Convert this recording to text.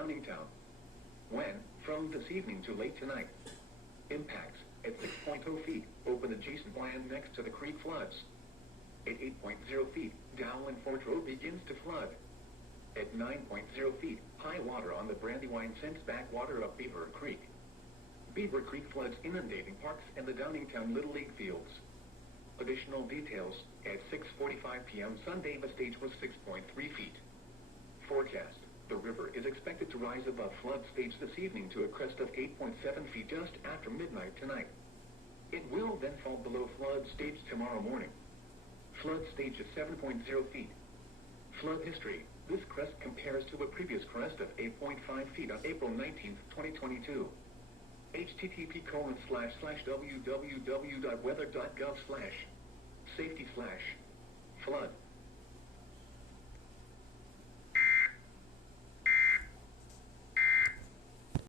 Downingtown. When, from this evening to late tonight. Impacts, at 6.0 feet, open adjacent land next to the creek floods. At 8.0 feet, downwind Fort Road begins to flood. At 9.0 feet, high water on the Brandywine sends backwater up Beaver Creek. Beaver Creek floods inundating parks and the Downingtown Little League fields. Additional details, at 6:45 p.m. Sunday the stage was 6.3 feet. Forecast, the river is expected to rise above flood stage this evening to a crest of 8.7 feet just after midnight tonight. It will then fall below flood stage tomorrow morning. Flood stage is 7.0 feet. Flood history, this crest compares to a previous crest of 8.5 feet on April 19, 2022. http://www.weather.gov/safety/flood